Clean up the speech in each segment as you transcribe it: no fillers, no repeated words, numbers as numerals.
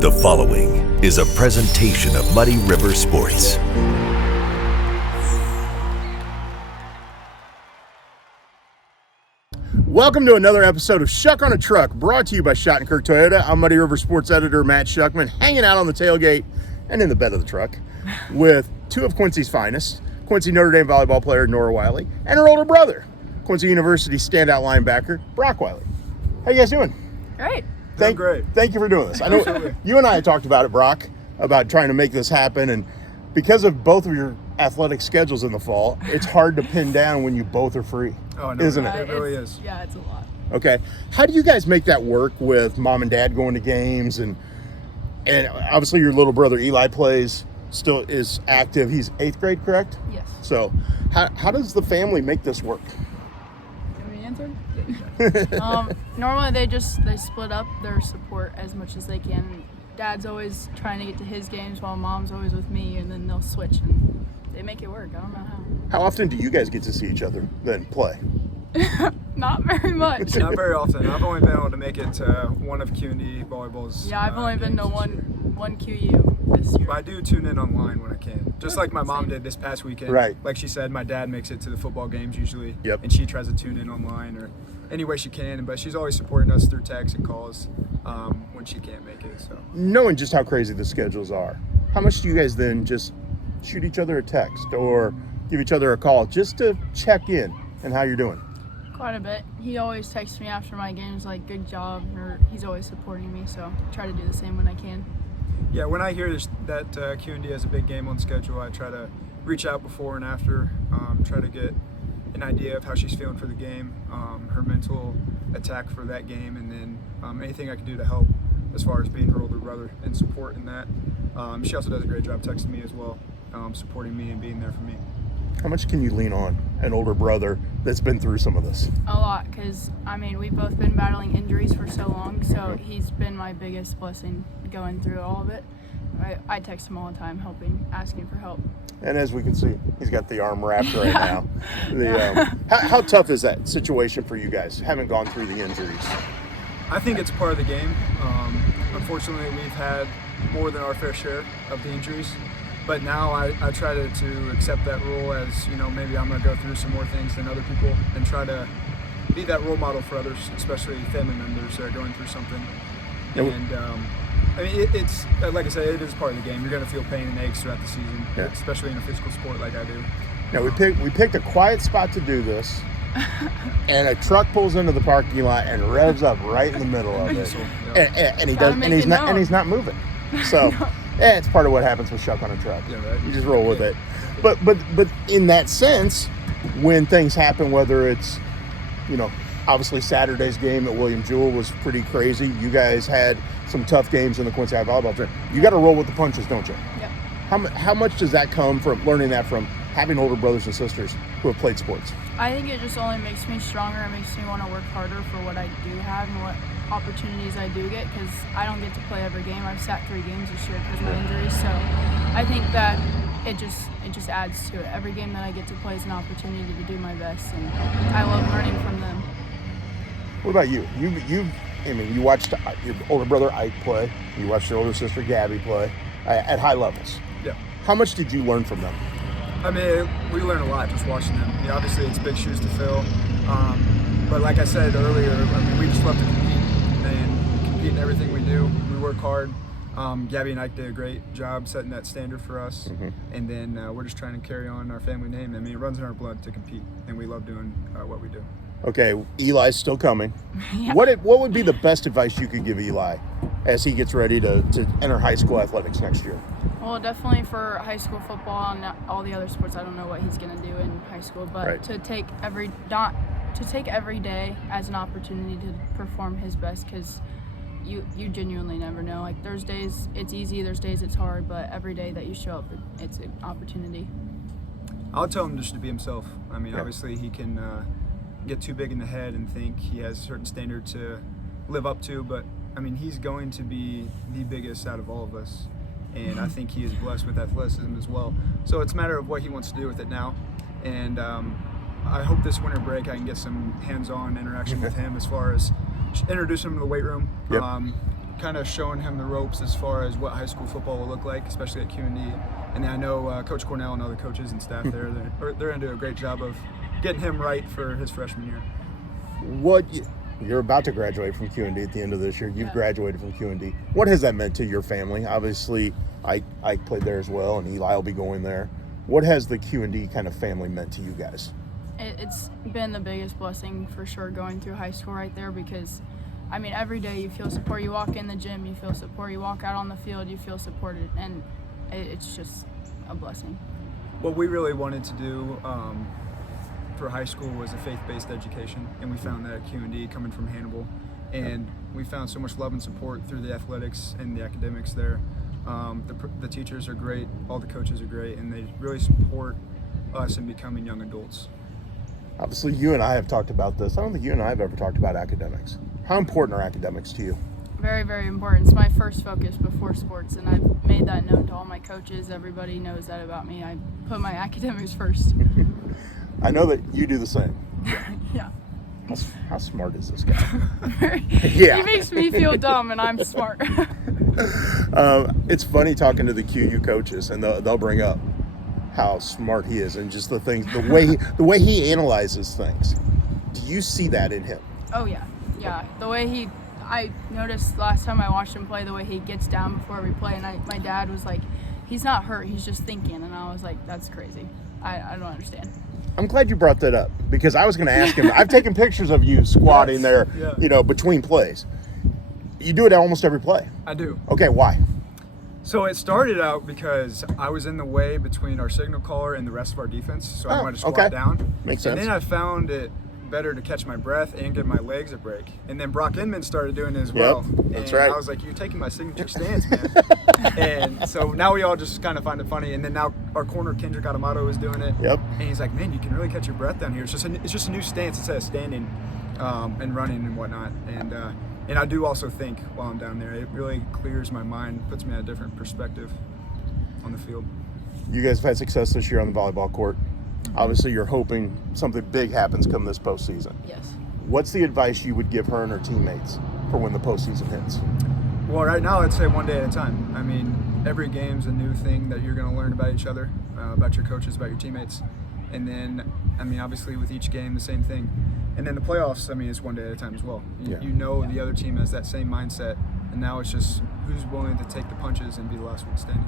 The following is a presentation of Muddy River Sports. Welcome to another episode of Schuck on a Truck, brought to you by Shottenkirk Toyota. I'm Muddy River Sports editor Matt Schuckman, hanging out on the tailgate and in the bed of the truck with two of Quincy's finest, Quincy Notre Dame volleyball player Nora Wiley and her older brother, Quincy University standout linebacker Brock Wiley. How you guys doing? Great. Great. Thank you for doing this. I know you and I had talked about it, Brock, about trying to make this happen, and because of both of your athletic schedules in the fall, it's hard to pin down when you both are free. Oh, no, isn't it really is. Yeah, it's a lot. Okay. How do you guys make that work with mom and dad going to games? And obviously your little brother Eli still is active. He's 8th grade, correct? Yes. So how does the family make this work? Can we answer? Normally they split up their support as much as they can. Dad's always trying to get to his games while mom's always with me, and then they'll switch and they make it work. I don't know how. How often do you guys get to see each other then play? Not very much. Not very often. I've only been able to make it to one of Q&D volleyball's Yeah, I've only been to games one QU this year. But I do tune in online when I can. Just like my mom did this past weekend. Right. Like she said, my dad makes it to the football games usually. Yep. And she tries to tune in online or any way she can. But she's always supporting us through texts and calls when she can't make it. So Knowing just how crazy the schedules are, how much do you guys then just shoot each other a text or give each other a call just to check in and how you're doing? Quite a bit. He always texts me after my games like, good job, or he's always supporting me, so I try to do the same when I can. yeah, when I hear that Q&D has a big game on schedule, I try to reach out before and after, try to get an idea of how she's feeling for the game, her mental attack for that game, and then anything I can do to help as far as being her older brother and supporting that. She also does a great job texting me as well, supporting me and being there for me. How much can you lean on an older brother that's been through some of this? A lot, because, we've both been battling injuries for so long, so he's been my biggest blessing going through all of it. I text him all the time, asking for help. And as we can see, he's got the arm wrapped right now. How tough is that situation for you guys, having gone through the injuries? I think it's part of the game. Unfortunately, we've had more than our fair share of the injuries. But now I try to accept that role as, maybe I'm going to go through some more things than other people and try to be that role model for others, especially family members that are going through something. And it's, like I said, it is part of the game. You're going to feel pain and aches throughout the season, especially in a physical sport like I do. Now, we picked a quiet spot to do this, and a truck pulls into the parking lot and revs up right in the middle of it. And he's not moving. So it's part of what happens with Schuck on a Truck. Yeah, right. You just roll with it. But in that sense, when things happen, whether it's, obviously Saturday's game at William Jewell was pretty crazy. You guys had some tough games in the Quincy High volleyball tournament. You got to roll with the punches, don't you? Yep. How much does that come from learning that from having older brothers and sisters who have played sports? I think it just only makes me stronger. It makes me want to work harder for what I do have and what opportunities I do get, because I don't get to play every game. I've sat 3 games this year because of my injuries, so I think that it just adds to it. Every game that I get to play is an opportunity to do my best, and I love learning from them. What about you? You watched your older brother Ike play. You watched your older sister Gabby play at high levels. Yeah. How much did you learn from them? We learn a lot just watching them. Obviously, it's big shoes to fill. But like I said earlier, we just love to compete in everything we do. We work hard. Gabby and Ike did a great job setting that standard for us. Mm-hmm. And then we're just trying to carry on our family name. It runs in our blood to compete, and we love doing what we do. Okay, Eli's still coming. Yeah. What would be the best advice you could give Eli as he gets ready to enter high school athletics next year? Well, definitely for high school football and all the other sports, I don't know what he's going to do in high school, but to take every day as an opportunity to perform his best, because you genuinely never know. Like, there's days it's easy, there's days it's hard, but every day that you show up, it's an opportunity. I'll tell him just to be himself. Obviously he can get too big in the head and think he has a certain standard to live up to, but he's going to be the biggest out of all of us, and I think he is blessed with athleticism as well. So it's a matter of what he wants to do with it now, and I hope this winter break I can get some hands-on interaction with him as far as introduce him to the weight room, kind of showing him the ropes as far as what high school football will look like, especially at QD. And I know Coach Cornell and other coaches and staff there, they're going to do a great job of getting him right for his freshman year. You're about to graduate from QD at the end of this year. You've graduated from QD. What has that meant to your family? Obviously, I played there as well, and Eli will be going there. What has the QD kind of family meant to you guys? It's been the biggest blessing for sure going through high school right there because, I mean, every day you feel support. You walk in the gym, you feel support. You walk out on the field, you feel supported, and it's just a blessing. What we really wanted to do for high school was a faith-based education, and we found that at QD coming from Hannibal, and we found so much love and support through the athletics and the academics there. The teachers are great, all the coaches are great, and they really support us in becoming young adults. Obviously, you and I have talked about this. I don't think you and I have ever talked about academics. How important are academics to you? Very, very important. It's my first focus before sports, and I've made that known to all my coaches. Everybody knows that about me. I put my academics first. I know that you do the same. Yeah. How smart is this guy? He makes me feel dumb, and I'm smart. It's funny talking to the QU coaches, and they'll bring up how smart he is and just the things, the way he analyzes things. Do you see that in him? Oh yeah. The way I noticed last time I watched him play, the way he gets down before we play, and my dad was like, he's not hurt, he's just thinking, and I was like, that's crazy. I don't understand. I'm glad you brought that up because I was going to ask him. I've taken pictures of you squatting there, between plays. You do it almost every play. I do. Okay, why? So it started out because I was in the way between our signal caller and the rest of our defense, so I wanted to squat down. Makes sense. And then I found it better to catch my breath and give my legs a break. And then Brock Inman started doing it as well. That's and right. I was like, you're taking my signature stance, man. And so now we all just kind of find it funny. And then now our corner, Kendrick Adamato, is doing it. Yep. And he's like, man, you can really catch your breath down here. It's just a new stance instead of standing and running and whatnot. And I do also think while I'm down there, it really clears my mind, puts me at a different perspective on the field. You guys have had success this year on the volleyball court. Obviously, you're hoping something big happens come this postseason. Yes. What's the advice you would give her and her teammates for when the postseason hits? Well, right now, I'd say one day at a time. I mean, every game's a new thing that you're going to learn about each other, about your coaches, about your teammates. And then, I mean, obviously with each game, the same thing. And then the playoffs, I mean, it's one day at a time as well. You know the other team has that same mindset, and now it's just who's willing to take the punches and be the last one standing.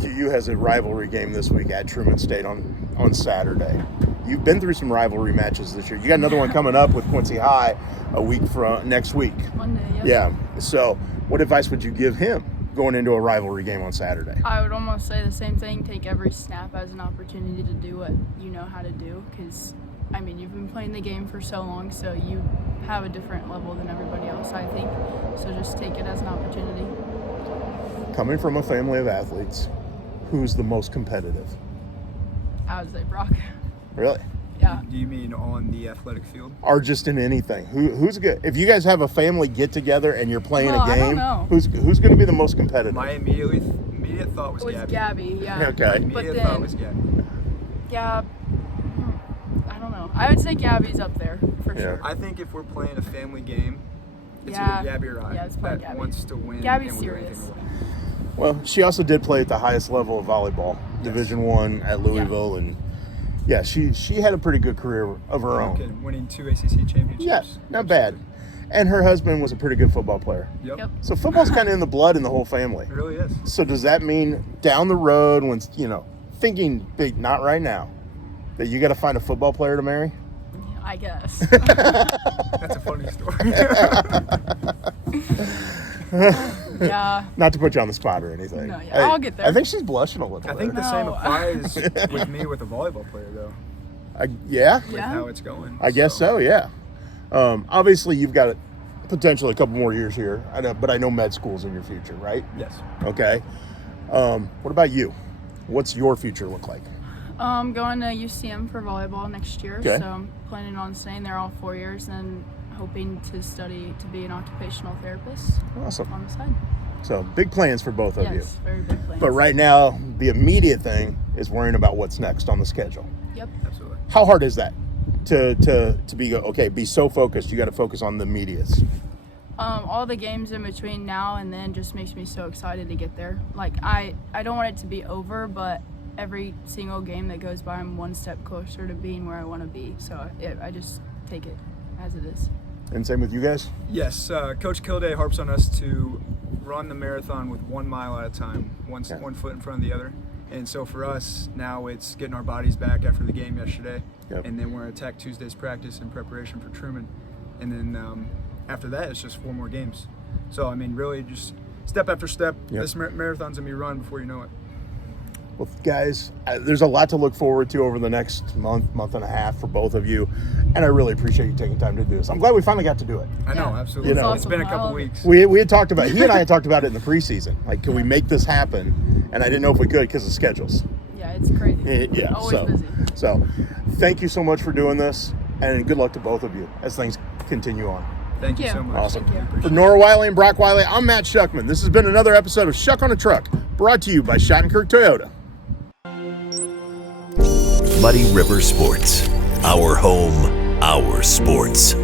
QU has a rivalry game this week at Truman State on Saturday. You've been through some rivalry matches this year. You got another one coming up with Quincy High a week from next week. Monday, Yeah. So what advice would you give him going into a rivalry game on Saturday? I would almost say the same thing. Take every snap as an opportunity to do what you know how to do because, I mean, you've been playing the game for so long, so you have a different level than everybody else, I think. So just take it as an opportunity. Coming from a family of athletes, who's the most competitive? I would say Brock. Really? Yeah. Do you mean on the athletic field? Or just in anything? Who's good? If you guys have a family get together and you're playing a game, I don't know. who's going to be the most competitive? My immediate thought was Gabby. Gabby, yeah. Okay. My immediate thought was Gabby. Yeah, I don't know. I would say Gabby's up there for sure. I think if we're playing a family game, it's Yeah. either Gabby or I Yeah, it's probably that Gabby. wants to win. Gabby's and will do serious. anything away. Well, she also did play at the highest level of volleyball, Division I at Louisville, and she had a pretty good career of her own. Okay, winning 2 ACC championships. Yeah, not bad. And her husband was a pretty good football player. Yep. So football's kind of in the blood in the whole family. It really is. So does that mean down the road, when thinking big, not right now, that you got to find a football player to marry? I guess. That's a funny story. Yeah. Not to put you on the spot or anything. No, yeah, I'll get there. I think she's blushing a little. I think bit. the same No. applies with me with a volleyball player, though. Yeah. With how it's going. I guess so. Yeah. Obviously, you've got potentially a couple more years here. But I know med school's in your future, right? Yes. Okay. What about you? What's your future look like? Going to UCM for volleyball next year. Okay. So I'm planning on staying there all 4 years and hoping to study to be an occupational therapist Awesome. on the side. So big plans for both of you. Yes, very big plans. But right now, the immediate thing is worrying about what's next on the schedule. Yep. Absolutely. How hard is that to be so focused? You got to focus on the immediates. All the games in between now and then just makes me so excited to get there. Like, I don't want it to be over, but every single game that goes by, I'm one step closer to being where I want to be. So I just take it as it is. And same with you guys? Yes, Coach Kilday harps on us to run the marathon with 1 mile at a time, one foot in front of the other. And so for us, now it's getting our bodies back after the game yesterday. Yep. And then we're going to attack Tuesday's practice in preparation for Truman. And then after that, it's just 4 more games. So, I mean, really just step after step, Yep. this marathon's going to be run before you know it. Well, guys, there's a lot to look forward to over the next month and a half for both of you, and I really appreciate you taking time to do this. I'm glad we finally got to do it. I know, Yeah. absolutely. You know, It's been a couple weeks. We had talked about, he and I had talked about it in the preseason. Like, can we make this happen? And I didn't know if we could because of schedules. Yeah, it's crazy. Yeah, Always busy. So, thank you so much for doing this, and good luck to both of you as things continue on. Thank you Thank so you. much. Awesome. Thank you. For Nora Wiley and Brock Wiley, I'm Matt Schuckman. This has been another episode of Schuck on a Truck, brought to you by Shottenkirk Toyota. Muddy River Sports. Our home, our sports.